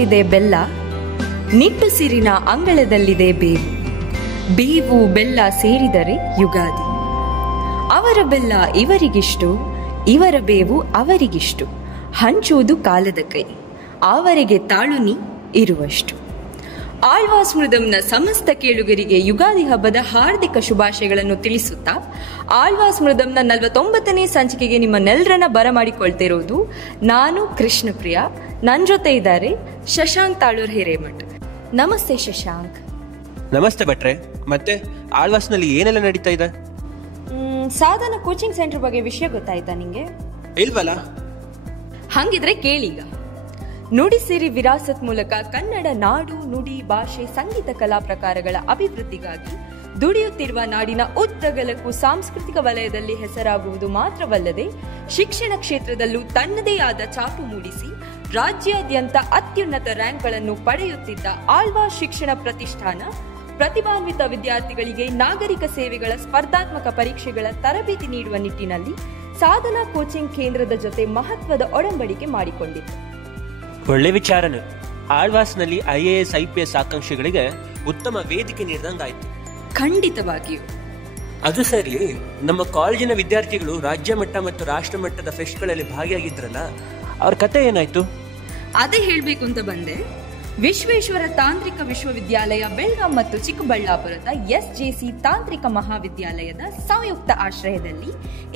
ಕಣ್ಣಲ್ಲಿದೆ ಬೆಲ್ಲ, ನಿಟ್ಟುಸಿರಿನ ಅಂಗಳದಲ್ಲಿದೆ ಬೇವು. ಬೇವು ಬೆಲ್ಲ ಸೇರಿದರೆ ಯುಗಾದಿ. ಅವರ ಬೆಲ್ಲ ಇವರಿಗಿಷ್ಟು, ಇವರ ಬೇವು ಅವರಿಗಿಷ್ಟು. ಹಂಚುವುದು ಕಾಲದ ಕೈ, ಅವರಿಗೆ ತಾಳುನಿ ಇರುವಷ್ಟು. ಆಳ್ವಾಸ್ ಮೃದಂನ ಸಮಸ್ತ ಕೇಳುಗರಿಗೆ ಯುಗಾದಿ ಹಬ್ಬದ ಹಾರ್ದಿಕ ಶುಭಾಶಯಗಳನ್ನು ತಿಳಿಸುತ್ತಾ, ಆಳ್ವಾಸ್ ಮೃದಂನ 49ನೇ ಸಂಚಿಕೆಗೆ ನಿಮ್ಮನ್ನೆಲ್ಲರನ್ನ ಬರಮಾಡಿಕೊಳ್ತಿರೋದು ನಾನು ಕೃಷ್ಣಪ್ರಿಯ. ನನ್ನ ಜೊತೆ ಇದ್ದಾರೆ ಶಶಾಂಕ್ ತಾಳೂರ್ ಹಿರೇಮಠ್. ನಮಸ್ತೆ ಶಶಾಂಕ್. ನಮಸ್ತೆ ಭಟ್ರೆ. ಮತ್ತೆ ಆಳ್ವಾಸ್ನಲ್ಲಿ ಏನೆಲ್ಲ ನಡೀತಾ ಇದೆ? ಸಾಧನ ಕೋಚಿಂಗ್ ಸೆಂಟರ್ ಬಗ್ಗೆ ವಿಷಯ ಗೊತ್ತಾಯ್ತಾ ನಿಂಗೆ? ಇಲ್ವಲ್ಲ. ಹಂಗಿದ್ರೆ ಕೇಳೀಗ. ನುಡಿ ಸಿರಿ ವಿರಾಸತ್ ಮೂಲಕ ಕನ್ನಡ ನಾಡು, ನುಡಿ, ಭಾಷೆ, ಸಂಗೀತ ಕಲಾ ಪ್ರಕಾರಗಳ ಅಭಿವೃದ್ಧಿಗಾಗಿ ದುಡಿಯುತ್ತಿರುವ ನಾಡಿನ ಉದ್ದಗಲಕ್ಕೂ ಸಾಂಸ್ಕೃತಿಕ ವಲಯದಲ್ಲಿ ಹೆಸರಾಗುವುದು ಮಾತ್ರವಲ್ಲದೆ ಶಿಕ್ಷಣ ಕ್ಷೇತ್ರದಲ್ಲೂ ತನ್ನದೇ ಆದ ಛಾಪು ಮೂಡಿಸಿ ರಾಜ್ಯಾದ್ಯಂತ ಅತ್ಯುನ್ನತ ರ್ಯಾಂಕ್ಗಳನ್ನು ಪಡೆಯುತ್ತಿದ್ದ ಆಳ್ವಾಸ್ ಶಿಕ್ಷಣ ಪ್ರತಿಷ್ಠಾನ ಪ್ರತಿಭಾನ್ವಿತ ವಿದ್ಯಾರ್ಥಿಗಳಿಗೆ ನಾಗರಿಕ ಸೇವೆಗಳ ಸ್ಪರ್ಧಾತ್ಮಕ ಪರೀಕ್ಷೆಗಳ ತರಬೇತಿ ನೀಡುವ ನಿಟ್ಟಿನಲ್ಲಿ ಸಾಧನಾ ಕೋಚಿಂಗ್ ಕೇಂದ್ರದ ಜೊತೆ ಮಹತ್ವದ ಒಡಂಬಡಿಕೆ ಮಾಡಿಕೊಂಡಿತ್ತು. ಒಳ್ಳೆ ವಿಚಾರನೆ. ಆಳ್ವಾಸ್ನಲ್ಲಿ IAS IPS ಆಕಾಂಕ್ಷಿಗಳಿಗೆ ಉತ್ತಮ ವೇದಿಕೆ ನೀಡಿದಂಗಾಯ್ತು. ಖಂಡಿತವಾಗಿಯೂ. ಅದು ಸರಿ, ನಮ್ಮ ಕಾಲೇಜಿನ ವಿದ್ಯಾರ್ಥಿಗಳು ರಾಜ್ಯ ಮಟ್ಟ ಮತ್ತು ರಾಷ್ಟ್ರ ಮಟ್ಟದ ಫೆಸ್ಟ್ಗಳಲ್ಲಿ ಭಾಗಿಯಾಗಿದ್ರಲ್ಲ, ಅವ್ರ ಕತೆ ಏನಾಯ್ತು? ಅದೇ ಹೇಳ್ಬೇಕು ಅಂತ ಬಂದೆ. ವಿಶ್ವೇಶ್ವರ ತಾಂತ್ರಿಕ ವಿಶ್ವವಿದ್ಯಾಲಯ ಬೆಳಗಾಂ ಮತ್ತು ಚಿಕ್ಕಬಳ್ಳಾಪುರದ SJC ತಾಂತ್ರಿಕ ಮಹಾವಿದ್ಯಾಲಯದ ಸಂಯುಕ್ತ ಆಶ್ರಯದಲ್ಲಿ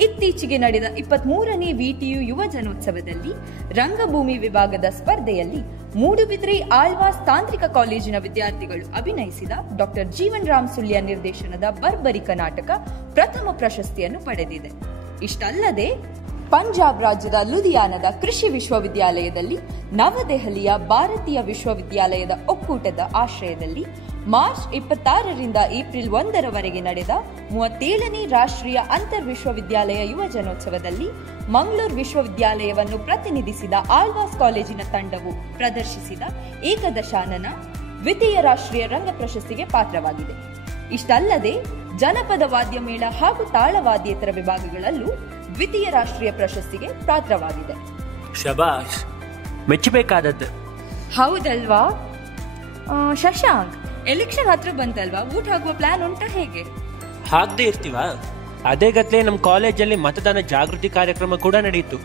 ಇತ್ತೀಚೆಗೆ ನಡೆದ 23ನೇ VTU ಯುವ ಜನೋತ್ಸವದಲ್ಲಿ ರಂಗಭೂಮಿ ವಿಭಾಗದ ಸ್ಪರ್ಧೆಯಲ್ಲಿ ಮೂಡುಬಿದ್ರೆ ಆಳ್ವಾಸ್ ತಾಂತ್ರಿಕ ಕಾಲೇಜಿನ ವಿದ್ಯಾರ್ಥಿಗಳು ಅಭಿನಯಿಸಿದ ಡಾಕ್ಟರ್ ಜೀವನ್ ರಾಮ್ ಸುಳ್ಯ ನಿರ್ದೇಶನದ ಬರ್ಬರಿಕ ನಾಟಕ ಪ್ರಥಮ ಪ್ರಶಸ್ತಿಯನ್ನು ಪಡೆದಿದೆ. ಇಷ್ಟಲ್ಲದೆ ಪಂಜಾಬ್ ರಾಜ್ಯದ ಲುಧಿಯಾನದ ಕೃಷಿ ವಿಶ್ವವಿದ್ಯಾಲಯದಲ್ಲಿ ನವದೆಹಲಿಯ ಭಾರತೀಯ ವಿಶ್ವವಿದ್ಯಾಲಯದ ಒಕ್ಕೂಟದ ಆಶ್ರಯದಲ್ಲಿ ಮಾರ್ಚ್ 26ರಿಂದ ಏಪ್ರಿಲ್ 1ರವರೆಗೆ ನಡೆದ 37ನೇ ರಾಷ್ಟ್ರೀಯ ಅಂತರ್ ವಿಶ್ವವಿದ್ಯಾಲಯ ಯುವ ಜನೋತ್ಸವದಲ್ಲಿ ಮಂಗಳೂರು ವಿಶ್ವವಿದ್ಯಾಲಯವನ್ನು ಪ್ರತಿನಿಧಿಸಿದ ಆಳ್ವಾಸ್ ಕಾಲೇಜಿನ ತಂಡವು ಪ್ರದರ್ಶಿಸಿದ ಏಕದಶಾನನ ದ್ವಿತೀಯ ರಾಷ್ಟ್ರೀಯ ರಂಗ ಪ್ರಶಸ್ತಿಗೆ ಪಾತ್ರವಾಗಿದೆ. ಇಷ್ಟಲ್ಲದೆ ಜನಪದ ವಾದ್ಯ ಮೇಳ ಹಾಗೂ ತಾಳವಾದ್ಯೇತರ ವಿಭಾಗಗಳಲ್ಲೂ ದ್ವಿತೀಯ ರಾಷ್ಟ್ರೀಯ ಪ್ರಶಸ್ತಿಗೆ ಪಾತ್ರವಾಗಿದೆ. ಶಬಾಷ್, ಮೆಚ್ಚಬೇಕಾದದ್ದು. ಹೌದಲ್ವಾ? ಶಶಾಂಕ್, ಎಲೆಕ್ಷನ್ ಹತ್ರ ಬಂತಲ್ವಾ, ಊಟ ಆಗುವ ಪ್ಲಾನ್ ಉಂಟಾ ಹೇಗೆ? ಹಾಕ್ದೇ ಇರ್ತೀವ? ಅದೇ ಗತ್ಲೆ ನಮ್ಮ ಕಾಲೇಜಲ್ಲಿ ಮತದಾನ ಜಾಗೃತಿ ಕಾರ್ಯಕ್ರಮ ಕೂಡ ನಡೆಯಿತು.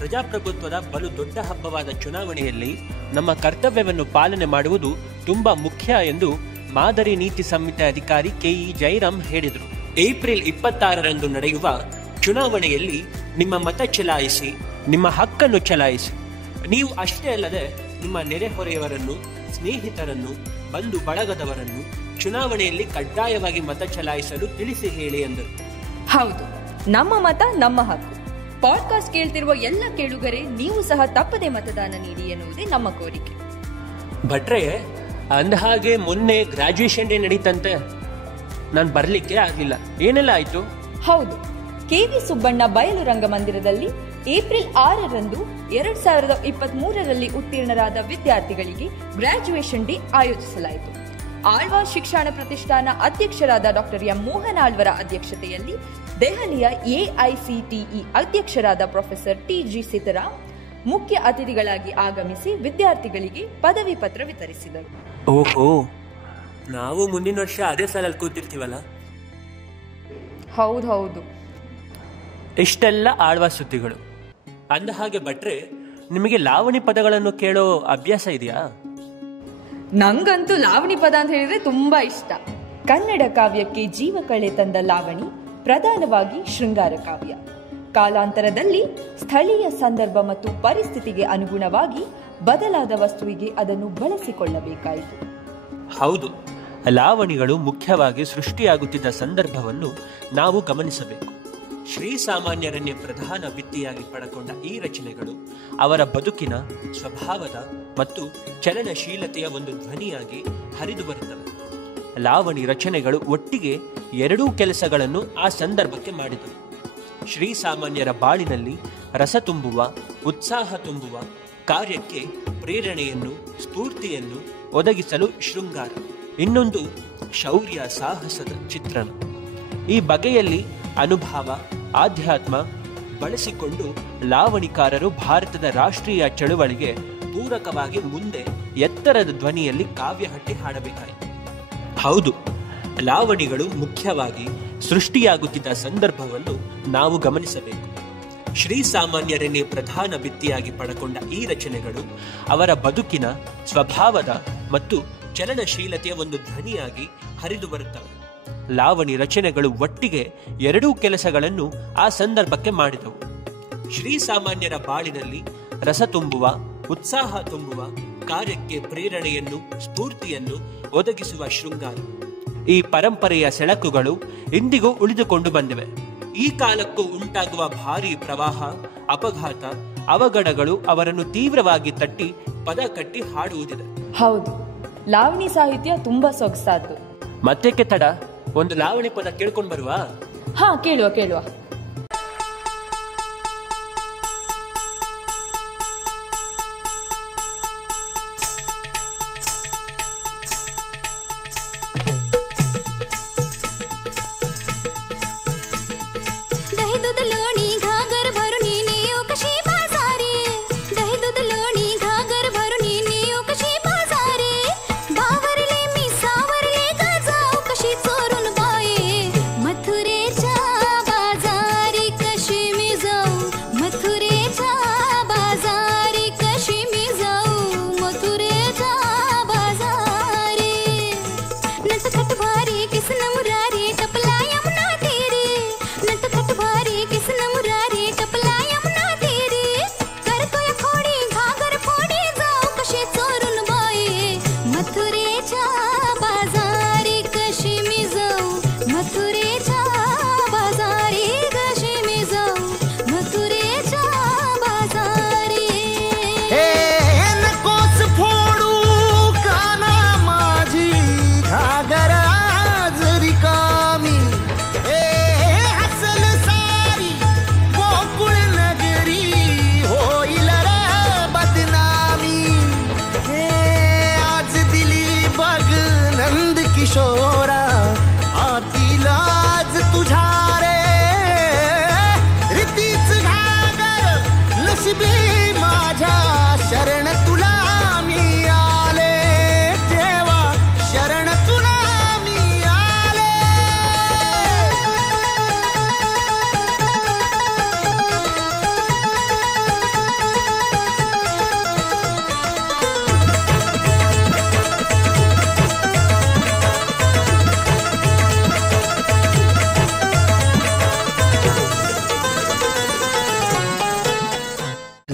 ಪ್ರಜಾಪ್ರಭುತ್ವದ ಬಲು ದೊಡ್ಡ ಹಬ್ಬವಾದ ಚುನಾವಣೆಯಲ್ಲಿ ನಮ್ಮ ಕರ್ತವ್ಯವನ್ನು ಪಾಲನೆ ಮಾಡುವುದು ತುಂಬಾ ಮುಖ್ಯ ಎಂದು ಮಾದರಿ ನೀತಿ ಸಂಹಿತೆ ಅಧಿಕಾರಿ KE ಜೈರಾಮ್ ಹೇಳಿದರು. ಏಪ್ರಿಲ್ 26ರಂದು ನಡೆಯುವ ಚುನಾವಣೆಯಲ್ಲಿ ನಿಮ್ಮ ಮತ ಚಲಾಯಿಸಿ, ನಿಮ್ಮ ಹಕ್ಕನ್ನು ಚಲಾಯಿಸಿ. ನೀವು ಅಷ್ಟೇ ಅಲ್ಲದೆ ನಿಮ್ಮ ನೆರೆಹೊರೆಯವರನ್ನು, ಸ್ನೇಹಿತರನ್ನು, ಬಂಧು ಬಳಗದವರನ್ನು ಚುನಾವಣೆಯಲ್ಲಿ ಕಡ್ಡಾಯವಾಗಿ ಮತ ಚಲಾಯಿಸಲು ತಿಳಿಸಿ ಹೇಳಿ ಎಂದರು. ಹೌದು, ನಮ್ಮ ಮತ ನಮ್ಮ ಹಕ್ಕು. ಪಾಡ್ಕಾಸ್ಟ್ ಕೇಳ್ತಿರುವ ಎಲ್ಲ ಕೇಳುಗರೆ, ನೀವು ಸಹ ತಪ್ಪದೆ ಮತದಾನ ನೀಡಿ ಎನ್ನುವುದೇ ನಮ್ಮ ಕೋರಿಕೆ. ಭಟ್ರೆ, ಅಂದಹಾಗೆ ಮೊನ್ನೆ ಗ್ರಾಜ್ಯುಯೇಷನ್ ಡೇ ನಡೀತಂತೆ. ನಾನು ಬರ್ಲಿಕ್ಕೆ ಆಗಲಿಲ್ಲ. ಏನೆಲ್ಲ ಆಯ್ತು? ಹೌದು, KV ಸುಬ್ಬಣ್ಣ ಬಯಲು ರಂಗಮಂದಿರದಲ್ಲಿ ಏಪ್ರಿಲ್ 6ರಂದು 2023ರಲ್ಲಿ ಉತ್ತೀರ್ಣರಾದ ವಿದ್ಯಾರ್ಥಿಗಳಿಗೆ ಗ್ರಾಜ್ಯುಯೇಷನ್ ಡೇ ಆಯೋಜಿಸಲಾಯಿತು. ಆಳ್ವಾಸ್ ಶಿಕ್ಷಣ ಪ್ರತಿಷ್ಠಾನ ಅಧ್ಯಕ್ಷರಾದ ಡಾಕ್ಟರ್ ಎಂ ಮೋಹನ್ ಆಳ್ವರ ಅಧ್ಯಕ್ಷತೆಯಲ್ಲಿ ದೆಹಲಿಯ AICTE ಅಧ್ಯಕ್ಷರಾದ ಪ್ರೊಫೆಸರ್ TG ಸೀತಾರಾಮ್ ಮುಖ್ಯ ಅತಿಥಿಗಳಾಗಿ ಆಗಮಿಸಿ ವಿದ್ಯಾರ್ಥಿಗಳಿಗೆ ಪದವಿ ಪತ್ರ ವಿತರಿಸಿದರು. ಓಹೋ, ನಾವು ಮುಂದಿನ ವರ್ಷ ಅದೇ ಸಾಲಲ್ಲಿ ಕೂತಿರ್ತೀವಲ್ಲ. ಹೌದು. ಇಷ್ಟೆಲ್ಲ ಆಳ್ವಾಸ್ ಸುದ್ದಿಗಳು. ಅಂದ ಹಾಗೆ ಭಟ್ರೆ, ನಿಮಗೆ ಲಾವಣಿ ಪದಗಳನ್ನು ಕೇಳೋ ಅಭ್ಯಾಸ ಇದೆಯಾ? ನಂಗಂತೂ ಲಾವಣಿ ಪದ ಅಂತ ಹೇಳಿದ್ರೆ ತುಂಬಾ ಇಷ್ಟ. ಕನ್ನಡ ಕಾವ್ಯಕ್ಕೆ ಜೀವ ಕಳೆ ತಂದ ಲಾವಣಿ ಪ್ರಧಾನವಾಗಿ ಶೃಂಗಾರ ಕಾವ್ಯ. ಕಾಲಾಂತರದಲ್ಲಿ ಸ್ಥಳೀಯ ಸಂದರ್ಭ ಮತ್ತು ಪರಿಸ್ಥಿತಿಗೆ ಅನುಗುಣವಾಗಿ ಬದಲಾದ ವಸ್ತುವಿಗೆ ಅದನ್ನು ಬಳಸಿಕೊಳ್ಳಬೇಕಾಯಿತು. ಹೌದು, ಲಾವಣಿಗಳು ಮುಖ್ಯವಾಗಿ ಸೃಷ್ಟಿಯಾಗುತ್ತಿದ್ದ ಸಂದರ್ಭವನ್ನು ನಾವು ಗಮನಿಸಬೇಕು. ಶ್ರೀಸಾಮಾನ್ಯರನ್ನೇ ಪ್ರಧಾನ ಭಿತ್ತಿಯಾಗಿ ಪಡೆದುಕೊಂಡ ಈ ರಚನೆಗಳು ಅವರ ಬದುಕಿನ, ಸ್ವಭಾವದ ಮತ್ತು ಚಲನಶೀಲತೆಯ ಒಂದು ಧ್ವನಿಯಾಗಿ ಹರಿದು ಬರುತ್ತವೆ. ಲಾವಣಿ ರಚನೆಗಳು ಒಟ್ಟಿಗೆ ಎರಡೂ ಕೆಲಸಗಳನ್ನು ಆ ಸಂದರ್ಭಕ್ಕೆ ಮಾಡಿದವು. ಶ್ರೀಸಾಮಾನ್ಯರ ಬಾಳಿನಲ್ಲಿ ರಸ ತುಂಬುವ, ಉತ್ಸಾಹ ತುಂಬುವ ಕಾರ್ಯಕ್ಕೆ ಪ್ರೇರಣೆಯನ್ನು, ಸ್ಫೂರ್ತಿಯನ್ನು ಒದಗಿಸಲು ಶೃಂಗಾರ, ಇನ್ನೊಂದು ಶೌರ್ಯ ಸಾಹಸದ ಚಿತ್ರಣ. ಈ ಬಗೆಯಲ್ಲಿ ಅನುಭವ, ಆಧ್ಯಾತ್ಮ ಬಳಸಿಕೊಂಡು ಲಾವಣಿಕಾರರು ಭಾರತದ ರಾಷ್ಟ್ರೀಯ ಚಳುವಳಿಗೆ ಪೂರ್ವ ಪೂರಕವಾಗಿ ಮುಂದೆ ಎತ್ತರದ ಧ್ವನಿಯಲ್ಲಿ ಕಾವ್ಯ ಹಟ್ಟಿ ಹಾಡಬೇಕಾಯಿತು. ಹೌದು, ಲಾವಣಿಗಳು ಮುಖ್ಯವಾಗಿ ಸೃಷ್ಟಿಯಾಗುತ್ತಿದ್ದ ಸಂದರ್ಭವನ್ನು ನಾವು ಗಮನಿಸಬೇಕು. ಶ್ರೀಸಾಮಾನ್ಯರನ್ನೇ ಪ್ರಧಾನ ಭಿತ್ತಿಯಾಗಿ ಪಡಕೊಂಡ ಈ ರಚನೆಗಳು ಅವರ ಬದುಕಿನ ಸ್ವಭಾವದ ಮತ್ತು ಚಲನಶೀಲತೆಯ ಒಂದು ಧ್ವನಿಯಾಗಿ ಹರಿದು ಬರುತ್ತವೆ. ಲಾವಣಿ ರಚನೆಗಳು ಒಟ್ಟಿಗೆ ಎರಡೂ ಕೆಲಸಗಳನ್ನು ಆ ಸಂದರ್ಭಕ್ಕೆ ಮಾಡಿದವು. ಶ್ರೀಸಾಮಾನ್ಯರ ಬಾಳಿನಲ್ಲಿ ರಸ ತುಂಬುವ, ಉತ್ಸಾಹ ತುಂಬುವ, ಕಾರ್ಯಕ್ಕೆ ಪ್ರೇರಣೆಯನ್ನು, ಸ್ಫೂರ್ತಿಯನ್ನು ಒದಗಿಸುವ ಶೃಂಗಾರ, ಈ ಪರಂಪರೆಯ ಸೆಳಕುಗಳು ಇಂದಿಗೂ ಉಳಿದುಕೊಂಡು ಬಂದಿವೆ. ಈ ಕಾಲಕ್ಕೂ ಉಂಟಾಗುವ ಭಾರೀ ಪ್ರವಾಹ, ಅಪಘಾತ, ಅವಘಡಗಳು ಅವರನ್ನು ತೀವ್ರವಾಗಿ ತಟ್ಟಿ ಪದ ಕಟ್ಟಿ ಹಾಡುವುದಿದೆ. ಹೌದು, ಲಾವಣಿ ಸಾಹಿತ್ಯ ತುಂಬಾ ಸೊಗಸಾದ್ದು. ಮತ್ತೇಕೆ ತಡ, ಒಂದು ಲಾವಣಿ ಪದ ಕೇಳ್ಕೊಂಡು ಬರುವ? ಹಾ, ಕೇಳುವ.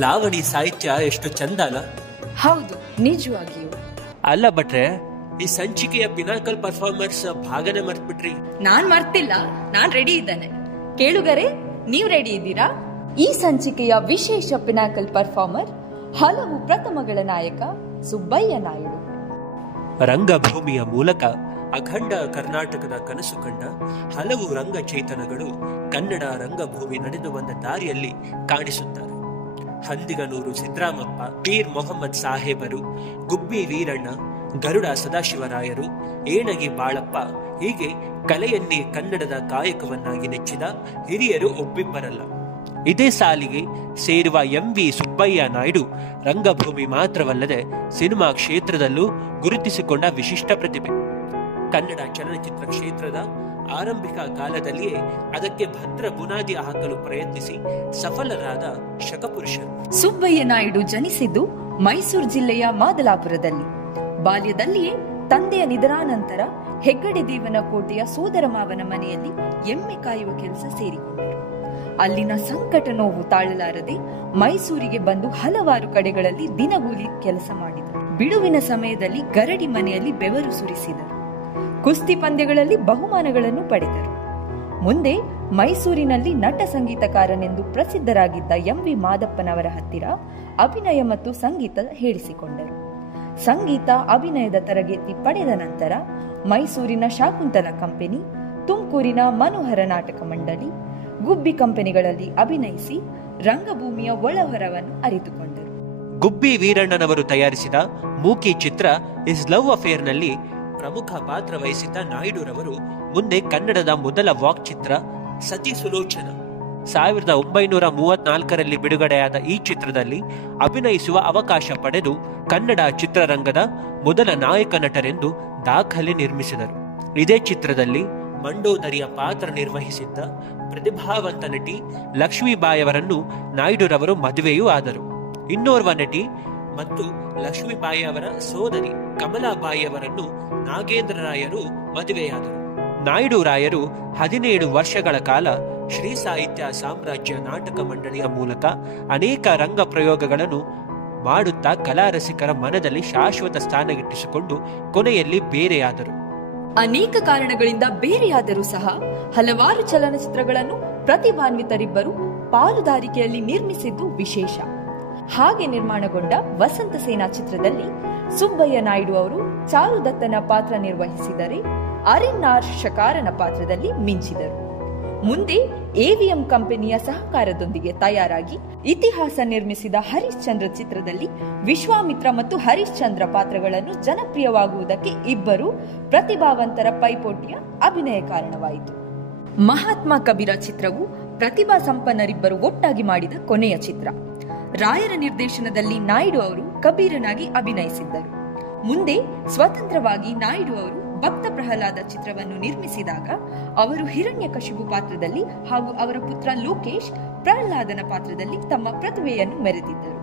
ಲಾವಣಿ ಸಾಹಿತ್ಯ ಎಷ್ಟು ಚಂದನ. ಹೌದು, ನಿಜವಾಗಿಯೂ. ಅಲ್ಲ ಭಟ್ರೆ, ಈ ಸಂಚಿಕೆಯ ಪಿನಾಕಲ್ ಪರ್ಫಾರ್ಮರ್ಸ್ ಭಾಗನೇ ಮರ್ತ್ಬಿಟ್ರಿ. ನಾನ್ ಮರ್ತಿಲ್ಲ, ನಾನ್ ರೆಡಿ ಇದ್ದೇನೆ. ಕೇಳುಗರೆ, ನೀವು ರೆಡಿ ಇದ್ದೀರಾ? ಈ ಸಂಚಿಕೆಯ ವಿಶೇಷ ಪಿನಾಕಲ್ ಪರ್ಫಾರ್ಮರ್, ಹಲವು ಪ್ರಥಮಗಳ ನಾಯಕ ಸುಬ್ಬಯ್ಯ ನಾಯ್ಡು. ರಂಗಭೂಮಿಯ ಮೂಲಕ ಅಖಂಡ ಕರ್ನಾಟಕದ ಕನಸು ಕಂಡ ಹಲವು ರಂಗಚೇತನಗಳು ಕನ್ನಡ ರಂಗಭೂಮಿ ನಡೆದು ಬಂದ ದಾರಿಯಲ್ಲಿ ಕಾಣಿಸುತ್ತಾರೆ. ಹಂದಿಗನೂರು ಸಿದ್ದರಾಮಪ್ಪ, ಪೀರ್ ಮೊಹಮ್ಮದ್ ಸಾಹೇಬರು, ಗುಬ್ಬಿ ವೀರಣ್ಣ, ಗರುಡ ಸದಾಶಿವರಾಯರು, ಏಣಗಿ ಬಾಳಪ್ಪ, ಹೀಗೆ ಕಲೆಯನ್ನೇ ಕನ್ನಡದ ಕಾಯಕವನ್ನಾಗಿ ನೆಚ್ಚಿದ ಹಿರಿಯರು ಒಬ್ಬಿಬ್ಬರಲ್ಲ. ಇದೇ ಸಾಲಿಗೆ ಸೇರುವ ಎಂ.ವಿ. ಸುಬ್ಬಯ್ಯ ನಾಯ್ಡು ರಂಗಭೂಮಿ ಮಾತ್ರವಲ್ಲದೆ ಸಿನಿಮಾ ಕ್ಷೇತ್ರದಲ್ಲೂ ಗುರುತಿಸಿಕೊಂಡ ವಿಶಿಷ್ಟ ಪ್ರತಿಭೆ. ಕನ್ನಡ ಚಲನಚಿತ್ರ ಕ್ಷೇತ್ರದ ಆರಂಭಿಕ ಕಾಲದಲ್ಲಿಯೇ ಅದಕ್ಕೆ ಭದ್ರ ಬುನಾದಿ ಹಾಕಲು ಪ್ರಯತ್ನಿಸಿ ಸಫಲರಾದ ಶಕಪುರುಷರು. ಸುಬ್ಬಯ್ಯ ನಾಯ್ಡು ಜನಿಸಿದ್ದು ಮೈಸೂರು ಜಿಲ್ಲೆಯ ಮಾದಲಾಪುರದಲ್ಲಿ. ಬಾಲ್ಯದಲ್ಲಿಯೇ ತಂದೆಯ ನಿಧನಾನಂತರ ಹೆಗ್ಗಡೆ ದೇವನ ಕೋಟೆಯ ಸೋದರ ಮಾವನ ಮನೆಯಲ್ಲಿ ಎಮ್ಮೆ ಕಾಯುವ ಕೆಲಸ ಸೇರಿಕೊಂಡರು. ಅಲ್ಲಿನ ಸಂಕಟ ನೋವು ತಾಳಲಾರದೆ ಮೈಸೂರಿಗೆ ಬಂದು ಹಲವಾರು ಕಡೆಗಳಲ್ಲಿ ದಿನಗೂಲಿ ಕೆಲಸ ಮಾಡಿದರು. ಬಿಡುವಿನ ಸಮಯದಲ್ಲಿ ಗರಡಿ ಮನೆಯಲ್ಲಿ ಬೆವರು ಸುರಿಸಿದರು. ಕುಸ್ತಿ ಪಂದ್ಯಗಳಲ್ಲಿ ಬಹುಮಾನಗಳನ್ನು ಪಡೆದರು. ಮುಂದೆ ಮೈಸೂರಿನಲ್ಲಿ ನಟ ಸಂಗೀತಕಾರನೆಂದು ಪ್ರಸಿದ್ಧರಾಗಿದ್ದ ಎಂ.ವಿ. ಮಾದಪ್ಪನವರ ಹತ್ತಿರ ಅಭಿನಯ ಮತ್ತು ಸಂಗೀತ ಹೇಳಿಸಿಕೊಂಡರು. ಸಂಗೀತ ಅಭಿನಯದ ತರಬೇತಿ ಪಡೆದ ನಂತರ ಮೈಸೂರಿನ ಶಾಕುಂತಲ ಕಂಪನಿ, ತುಮಕೂರಿನ ಮನೋಹರ ನಾಟಕ ಮಂಡಳಿ, ಗುಬ್ಬಿ ಕಂಪನಿಗಳಲ್ಲಿ ಅಭಿನಯಿಸಿ ರಂಗಭೂಮಿಯ ಒಳಹೊರವನ್ನು ಅರಿತುಕೊಂಡರು. ಗುಬ್ಬಿ ವೀರಣ್ಣನವರು ತಯಾರಿಸಿದ ಮೂಕಿ ಚಿತ್ರ ಇಸ್ ಲವ್ ಅಫೇರ್ನಲ್ಲಿ ಪ್ರಮುಖ ಪಾತ್ರ ವಹಿಸಿದ್ದ ನಾಯ್ಡುರವರು ಮುಂದೆ ಕನ್ನಡದ ಮೊದಲ ವಾಕ್ ಚಿತ್ರ ಸತಿ ಸುಲೋಚನ, 1934ರಲ್ಲಿ ಬಿಡುಗಡೆಯಾದ ಈ ಚಿತ್ರದಲ್ಲಿ ಅಭಿನಯಿಸುವ ಅವಕಾಶ ಪಡೆದು ಕನ್ನಡ ಚಿತ್ರರಂಗದ ಮೊದಲ ನಾಯಕ ನಟರೆಂದು ದಾಖಲೆ ನಿರ್ಮಿಸಿದರು. ಇದೇ ಚಿತ್ರದಲ್ಲಿ ಮಂಡೋದರಿಯ ಪಾತ್ರ ನಿರ್ವಹಿಸಿದ್ದ ಪ್ರತಿಭಾವಂತ ನಟಿ ಲಕ್ಷ್ಮೀಬಾಯಿಯವರನ್ನು ನಾಯ್ಡುರವರು ಮದುವೆಯೂ ಆದರು. ಇನ್ನೋರ್ವ ನಟಿ ಮತ್ತು ಲಕ್ಷ್ಮೀಬಾಯಿಯವರ ಸೋದರಿ ಕಮಲಾಬಾಯಿಯವರನ್ನು ನಾಗೇಂದ್ರ ರಾಯರು ಮದುವೆಯಾದರು. ನಾಯ್ಡು ರಾಯರು 17 ವರ್ಷಗಳ ಕಾಲ ಶ್ರೀ ಸಾಹಿತ್ಯ ಸಾಮ್ರಾಜ್ಯ ನಾಟಕ ಮಂಡಳಿಯ ಮೂಲಕ ಅನೇಕ ರಂಗ ಪ್ರಯೋಗಗಳನ್ನು ಮಾಡುತ್ತಾ ಕಲಾರಸಿಕರ ಮನದಲ್ಲಿ ಶಾಶ್ವತ ಸ್ಥಾನಗಿಟ್ಟಿಸಿಕೊಂಡು ಕೊನೆಯಲ್ಲಿ ಬೇರೆಯಾದರು. ಅನೇಕ ಕಾರಣಗಳಿಂದ ಬೇರೆಯಾದರೂ ಸಹ ಹಲವಾರು ಚಲನಚಿತ್ರಗಳನ್ನು ಪ್ರತಿಭಾನ್ವಿತರಿಬ್ಬರು ಪಾಲುದಾರಿಕೆಯಲ್ಲಿ ನಿರ್ಮಿಸಿದ್ದು ವಿಶೇಷ. ಹಾಗೆ ನಿರ್ಮಾಣಗೊಂಡ ವಸಂತ ಸೇನಾ ಚಿತ್ರದಲ್ಲಿ ಸುಬ್ಬಯ್ಯ ನಾಯ್ಡು ಅವರು ಚಾರುದತ್ತನ ಪಾತ್ರ ನಿರ್ವಹಿಸಿದರೆ ಅರಿನ್ನಾರ್ ಶಕಾರನ ಪಾತ್ರದಲ್ಲಿ ಮಿಂಚಿದರು. ಮುಂದೆ ಎವಿಎಂ ಕಂಪನಿಯ ಸಹಕಾರದೊಂದಿಗೆ ತಯಾರಾಗಿ ಇತಿಹಾಸ ನಿರ್ಮಿಸಿದ ಹರಿಶ್ಚಂದ್ರ ಚಿತ್ರದಲ್ಲಿ ವಿಶ್ವಾಮಿತ್ರ ಮತ್ತು ಹರಿಶ್ಚಂದ್ರ ಪಾತ್ರಗಳನ್ನು ಜನಪ್ರಿಯವಾಗುವುದಕ್ಕೆ ಇಬ್ಬರು ಪ್ರತಿಭಾವಂತರ ಪೈಪೋಟಿಯ ಅಭಿನಯ ಕಾರಣವಾಯಿತು. ಮಹಾತ್ಮ ಕಬೀರ ಚಿತ್ರವು ಪ್ರತಿಭಾ ಸಂಪನ್ನರಿಬ್ಬರು ಒಟ್ಟಾಗಿ ಮಾಡಿದ ಕೊನೆಯ ಚಿತ್ರ. ರಾಯರ ನಿರ್ದೇಶನದಲ್ಲಿ ನಾಯ್ಡು ಅವರು ಕಬೀರನಾಗಿ ಅಭಿನಯಿಸಿದ್ದರು. ಮುಂದೆ ಸ್ವತಂತ್ರವಾಗಿ ನಾಯ್ಡು ಅವರು ಭಕ್ತ ಪ್ರಹ್ಲಾದ ಚಿತ್ರವನ್ನು ನಿರ್ಮಿಸಿದಾಗ ಅವರು ಹಿರಣ್ಯಕಶಿಪು ಪಾತ್ರದಲ್ಲಿ ಹಾಗೂ ಅವರ ಪುತ್ರ ಲೋಕೇಶ್ ಪ್ರಹ್ಲಾದನ ಪಾತ್ರದಲ್ಲಿ ತಮ್ಮ ಪ್ರತಿಭೆಯನ್ನು ಮೆರೆದಿದ್ದರು.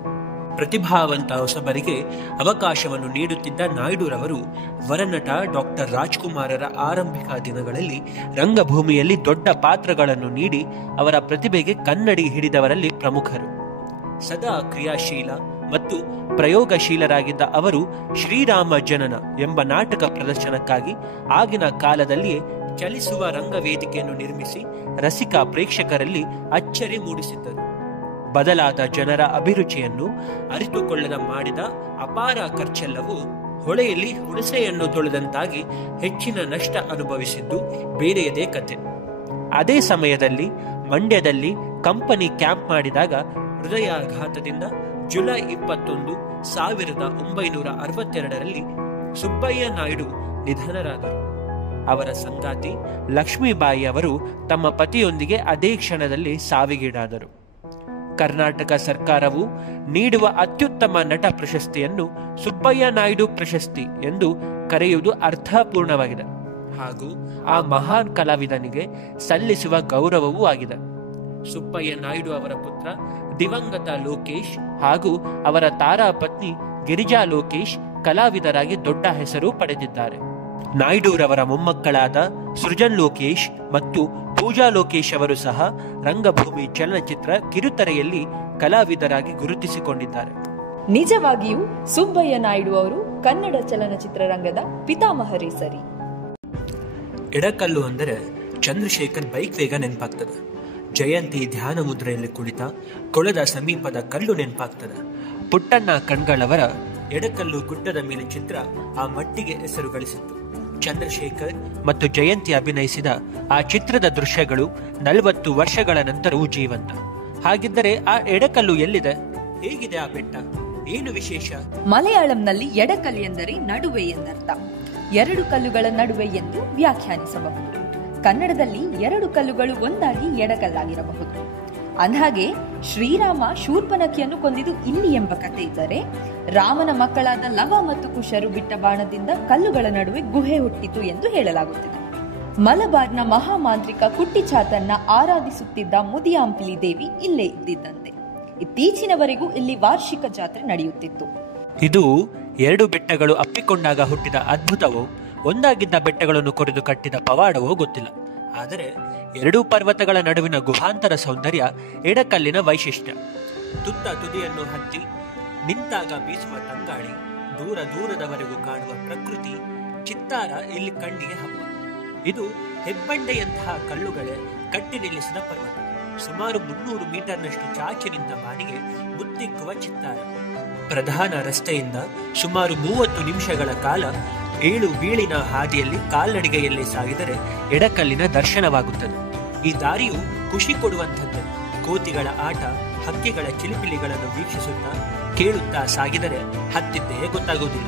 ಪ್ರತಿಭಾವಂತ ಹೊಸಬರಿಗೆ ಅವಕಾಶವನ್ನು ನೀಡುತ್ತಿದ್ದ ನಾಯ್ಡುರವರು ವರನಟ ಡಾಕ್ಟರ್ ರಾಜ್ಕುಮಾರರ ಆರಂಭಿಕ ದಿನಗಳಲ್ಲಿ ರಂಗಭೂಮಿಯಲ್ಲಿ ದೊಡ್ಡ ಪಾತ್ರಗಳನ್ನು ನೀಡಿ ಅವರ ಪ್ರತಿಭೆಗೆ ಕನ್ನಡಿ ಹಿಡಿದವರಲ್ಲಿ ಪ್ರಮುಖರು. ಸದಾ ಕ್ರಿಯಾಶೀಲ ಮತ್ತು ಪ್ರಯೋಗಶೀಲರಾಗಿದ್ದ ಅವರು ಶ್ರೀರಾಮ ಜನನ ಎಂಬ ನಾಟಕ ಪ್ರದರ್ಶನಕ್ಕಾಗಿ ಆಗಿನ ಕಾಲದಲ್ಲಿಯೇ ಚಲಿಸುವ ರಂಗವೇದಿಕೆಯನ್ನು ನಿರ್ಮಿಸಿ ರಸಿಕ ಪ್ರೇಕ್ಷಕರಲ್ಲಿ ಅಚ್ಚರಿ ಮೂಡಿಸಿದ್ದರು. ಬದಲಾದ ಜನರ ಅಭಿರುಚಿಯನ್ನು ಅರಿತುಕೊಳ್ಳದ ಮಾಡಿದ ಅಪಾರ ಖರ್ಚೆಲ್ಲವೂ ಹೊಳೆಯಲ್ಲಿ ಹುಣಸೆಯನ್ನು ತೊಳೆದಂತಾಗಿ ಹೆಚ್ಚಿನ ನಷ್ಟ ಅನುಭವಿಸಿದ್ದು ಬೇರೆಯದೇ ಕತೆ. ಅದೇ ಸಮಯದಲ್ಲಿ ಮಂಡ್ಯದಲ್ಲಿ ಕಂಪನಿ ಕ್ಯಾಂಪ್ ಮಾಡಿದಾಗ ಹೃದಯಾಘಾತದಿಂದ ಜುಲೈ 21, 1962ರಲ್ಲಿ ಸುಬ್ಬಯ್ಯ ನಾಯ್ಡು ನಿಧನರಾದರು. ಅವರ ಸಂಗಾತಿ ಲಕ್ಷ್ಮೀಬಾಯಿ ಅವರು ತಮ್ಮ ಪತಿಯೊಂದಿಗೆ ಅದೇ ಕ್ಷಣದಲ್ಲಿ ಸಾವಿಗೀಡಾದರು. ಕರ್ನಾಟಕ ಸರ್ಕಾರವು ನೀಡುವ ಅತ್ಯುತ್ತಮ ನಟ ಪ್ರಶಸ್ತಿಯನ್ನು ಸುಬ್ಬಯ್ಯ ನಾಯ್ಡು ಪ್ರಶಸ್ತಿ ಎಂದು ಕರೆಯುವುದು ಅರ್ಥಪೂರ್ಣವಾಗಿದೆ ಹಾಗೂ ಆ ಮಹಾನ್ ಕಲಾವಿದನಿಗೆ ಸಲ್ಲಿಸುವ ಗೌರವವೂ ಆಗಿದೆ. ಸುಬ್ಬಯ್ಯ ನಾಯ್ಡು ಅವರ ಪುತ್ರ ದಿವಂಗತ ಲೋಕೇಶ್ ಹಾಗೂ ಅವರ ತಾರಾ ಪತ್ನಿ ಗಿರಿಜಾ ಲೋಕೇಶ್ ಕಲಾವಿದರಾಗಿ ದೊಡ್ಡ ಹೆಸರು ಪಡೆದಿದ್ದಾರೆ. ನಾಯ್ಡುರವರ ಮೊಮ್ಮಕ್ಕಳಾದ ಸೃಜನ್ ಲೋಕೇಶ್ ಮತ್ತು ಪೂಜಾ ಲೋಕೇಶ್ ಅವರು ಸಹ ರಂಗಭೂಮಿ ಚಲನಚಿತ್ರ ಕಿರುತೆರೆಯಲ್ಲಿ ಕಲಾವಿದರಾಗಿ ಗುರುತಿಸಿಕೊಂಡಿದ್ದಾರೆ. ನಿಜವಾಗಿಯೂ ಸುಬ್ಬಯ್ಯ ನಾಯ್ಡು ಅವರು ಕನ್ನಡ ಚಲನಚಿತ್ರ ರಂಗದ ಪಿತಾಮಹರೇ ಸರಿ. ಎಡಕಲ್ಲು ಅಂದರೆ ಚಂದ್ರಶೇಖರ್ ಬೈಕ್ ವೇಗ ನೆನಪಾಗ್ತದೆ. ಜಯಂತಿ ಧ್ಯಾನ ಮುದ್ರೆಯಲ್ಲಿ ಕುಳಿತ ಕೊಳದ ಸಮೀಪದ ಕಲ್ಲು ನೆನಪಾಗ್ತದೆ. ಪುಟ್ಟಣ್ಣ ಕಣ್ಗಳವರ ಎಡಕಲ್ಲು ಗುಡ್ಡದ ಮೇಲೆ ಚಿತ್ರ ಆ ಮಟ್ಟಿಗೆ ಹೆಸರು ಗಳಿಸಿತ್ತು. ಚಂದ್ರಶೇಖರ್ ಮತ್ತು ಜಯಂತಿ ಅಭಿನಯಿಸಿದ ಆ ಚಿತ್ರದ ದೃಶ್ಯಗಳು 40 ವರ್ಷಗಳ ನಂತರವೂ ಜೀವಂತ. ಹಾಗಿದ್ದರೆ ಆ ಎಡಕಲ್ಲು ಎಲ್ಲಿದೆ? ಹೇಗಿದೆ ಆ ಬೆಟ್ಟ? ಏನು ವಿಶೇಷ? ಮಲಯಾಳಂನಲ್ಲಿ ಎಡಕಲ್ಲು ಎಂದರೆ ನಡುವೆ ಎಂದರ್ಥ. 2 ಕಲ್ಲುಗಳ ನಡುವೆ ಎಂದು ವ್ಯಾಖ್ಯಾನಿಸಬಹುದು. ಕನ್ನಡದಲ್ಲಿ 2 ಕಲ್ಲುಗಳು ಒಂದಾಗಿ ಎಡಕಲ್ಲಾಗಿರಬಹುದು. ಅಂದಹಾಗೆ ಶ್ರೀರಾಮ ಶೂರ್ಪನಖಿಯನ್ನು ಕೊಂದಿದ್ದು ಇಲ್ಲಿ ಎಂಬ ಕಥೆ ಇದ್ದರೆ, ರಾಮನ ಮಕ್ಕಳಾದ ಲವ ಮತ್ತು ಕುಶರು ಬಿಟ್ಟ ಬಾಣದಿಂದ ಕಲ್ಲುಗಳ ನಡುವೆ ಗುಹೆ ಹುಟ್ಟಿತು ಎಂದು ಹೇಳಲಾಗುತ್ತಿದೆ. ಮಲಬಾರ್ನ ಮಹಾಮಾಂತ್ರಿಕ ಕುಟ್ಟಿಚಾತನ್ನ ಆರಾಧಿಸುತ್ತಿದ್ದ ಮುದಿಯಾಂಪಿಲಿ ದೇವಿ ಇಲ್ಲೇ ಇದ್ದಿದ್ದಂತೆ. ಇತ್ತೀಚಿನವರೆಗೂ ಇಲ್ಲಿ ವಾರ್ಷಿಕ ಜಾತ್ರೆ ನಡೆಯುತ್ತಿತ್ತು. ಇದು 2 ಬೆಟ್ಟಗಳು ಅಪ್ಪಿಕೊಂಡಾಗ ಹುಟ್ಟಿದ ಅದ್ಭುತವೋ, ಒಂದಾಗಿದ್ದ ಬೆಟ್ಟಗಳನ್ನು ಕೊರೆದು ಕಟ್ಟಿದ ಪವಾಡವೋ ಗೊತ್ತಿಲ್ಲ. ಆದರೆ 2 ಪರ್ವತಗಳ ನಡುವಿನ ಗುಹಾಂತರ ಸೌಂದರ್ಯ ಎಡಕಲ್ಲಿನ ವೈಶಿಷ್ಟ್ಯ. ತುತ್ತ ತುದಿಯನ್ನು ಹತ್ತಿ ನಿಂತಾಗ ಬೀಸುವ ತಂಗಾಳಿ, ದೂರ ದೂರದವರೆಗೂ ಕಾಣುವ ಪ್ರಕೃತಿ ಚಿತ್ತಾರ ಇಲ್ಲಿ ಕಣ್ಣಿಗೆ ಹಬ್ಬ. ಇದು ಹೆಬ್ಬಂಡೆಯಂತಹ ಕಲ್ಲುಗಳೇ ಕಟ್ಟಿ ನಿಲ್ಲಿಸಿದ ಪರ್ವತ. ಸುಮಾರು 300 ಮೀಟರ್ನಷ್ಟು ಚಾಚಿ ನಿಂತ ಬಾನಿಗೆ ಮುತ್ತಿಕ್ಕುವ ಚಿತ್ತಾರ. ಪ್ರಧಾನ ರಸ್ತೆಯಿಂದ ಸುಮಾರು 30 ನಿಮಿಷಗಳ ಕಾಲ ಏಳು ಬೀಳಿನ ಹಾದಿಯಲ್ಲಿ ಕಾಲ್ನಡಿಗೆಯಲ್ಲಿ ಸಾಗಿದರೆ ಎಡಕಲ್ಲಿನ ದರ್ಶನವಾಗುತ್ತದೆ. ಈ ದಾರಿಯು ಖುಷಿ ಕೊಡುವಂಥದ್ದು. ಕೋತಿಗಳ ಆಟ, ಹಕ್ಕಿಗಳ ಚಿಲಿಪಿಲಿಗಳನ್ನು ವೀಕ್ಷಿಸುತ್ತಾ ಕೇಳುತ್ತಾ ಸಾಗಿದರೆ ಹತ್ತಿದ್ದೇ ಗೊತ್ತಾಗುವುದಿಲ್ಲ.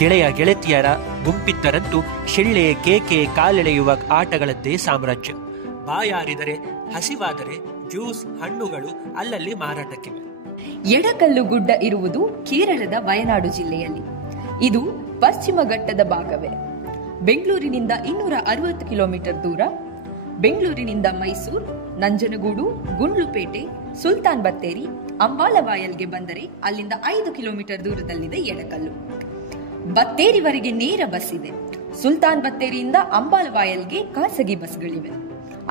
ಗೆಳೆಯ ಗೆಳತಿಯರ ಗುಂಪಿದ್ದರಂತೂ ಶಿಳ್ಳೆ, ಕೇಕೆ, ಕಾಲೆಳೆಯುವ ಆಟಗಳದ್ದೇ ಸಾಮ್ರಾಜ್ಯ. ಬಾಯಾರಿದರೆ, ಹಸಿವಾದರೆ ಜ್ಯೂಸ್, ಹಣ್ಣುಗಳು ಅಲ್ಲಲ್ಲಿ ಮಾರಾಟಕ್ಕಿವೆ. ಎಡಕಲ್ಲು ಗುಡ್ಡ ಇರುವುದು ಕೇರಳದ ವಯನಾಡು ಜಿಲ್ಲೆಯಲ್ಲಿ. ಇದು ಪಶ್ಚಿಮ ಘಟ್ಟದ ಭಾಗವೇ. ಬೆಂಗಳೂರಿನಿಂದ 260 ಕಿಲೋಮೀಟರ್ ದೂರ. ಬೆಂಗಳೂರಿನಿಂದ ಮೈಸೂರು, ನಂಜನಗೂಡು, ಗುಂಡ್ಲುಪೇಟೆ, ಸುಲ್ತಾನ್ ಬತ್ತೇರಿ, ಅಂಬಾಲವಾಯಲ್ಗೆ ಬಂದರೆ ಅಲ್ಲಿಂದ 5 ಕಿಲೋಮೀಟರ್ ದೂರದಲ್ಲಿದೆ ಎಡಕಲ್ಲು. ಬತ್ತೇರಿವರೆಗೆ ನೇರ ಬಸ್ ಇದೆ. ಸುಲ್ತಾನ್ ಬತ್ತೇರಿಯಿಂದ ಅಂಬಾಲವಾಯಲ್ಗೆ ಖಾಸಗಿ ಬಸ್ಗಳಿವೆ.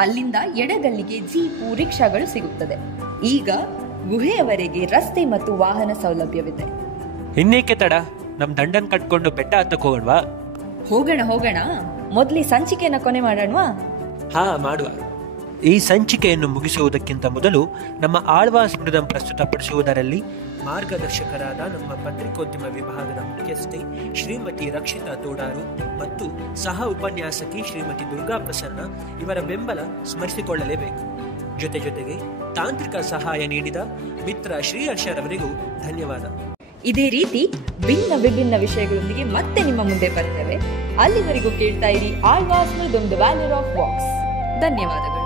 ಅಲ್ಲಿಂದ ಎಡಗಲ್ಲಿಗೆ ಜೀಪು, ರಿಕ್ಷಾಗಳು ಸಿಗುತ್ತದೆ. ಈಗ ಗುಹೆಯವರೆಗೆ ರಸ್ತೆ ಮತ್ತು ವಾಹನ ಸೌಲಭ್ಯವಿದೆ. ಇನ್ನೇಕೆ ತಡ, ನಮ್ ದಂಡನ್ ಕಟ್ಕೊಂಡು ಬೆಟ್ಟ ಹತ್ತಕ್ಕೆ ಹೋಗೋಣವಾ? ಹೋಗೋಣ. ಮೊದಲೇ ಸಂಚಿಕೆಯನ್ನು ಕೊನೆ ಮಾಡೋಣವಾ? ಹಾ, ಮಾಡುವ. ಈ ಸಂಚಿಕೆಯನ್ನು ಮುಗಿಸುವುದಕ್ಕಿಂತ ಮೊದಲು ನಮ್ಮ ಆಳ್ವಾಸ್ ಮೃದಂ ಪ್ರಸ್ತುತಪಡಿಸುವುದರಲ್ಲಿ ಮಾರ್ಗದರ್ಶಕರಾದ ನಮ್ಮ ಪತ್ರಿಕೋದ್ಯಮ ವಿಭಾಗದ ಮುಖ್ಯಸ್ಥೆ ಶ್ರೀಮತಿ ರಕ್ಷಿತಾ ತೋಡಾರು ಮತ್ತು ಸಹ ಉಪನ್ಯಾಸಕಿ ಶ್ರೀಮತಿ ದುರ್ಗಾ ಪ್ರಸನ್ನ ಇವರ ಬೆಂಬಲ ಸ್ಮರಿಸಿಕೊಳ್ಳಲೇಬೇಕು. ಜೊತೆಗೆ ತಾಂತ್ರಿಕ ಸಹಾಯ ನೀಡಿದ ಮಿತ್ರ ಶ್ರೀಹರ್ಷರವರಿಗೂ ಧನ್ಯವಾದ. ಇದೇ ರೀತಿ ವಿಭಿನ್ನ ವಿಷಯಗಳೊಂದಿಗೆ ಮತ್ತೆ ನಿಮ್ಮ ಮುಂದೆ ಬರ್ತೇವೆ. ಅಲ್ಲಿವರೆಗೂ ಕೇಳ್ತಾ ಇರಿ ಆಳ್ವಾಸ್ ಮೃದಂ ದ ವ್ಯಾಲ್ಯೂರ್ ಆಫ್ ವಾಕ್ಸ್. ಧನ್ಯವಾದಗಳು.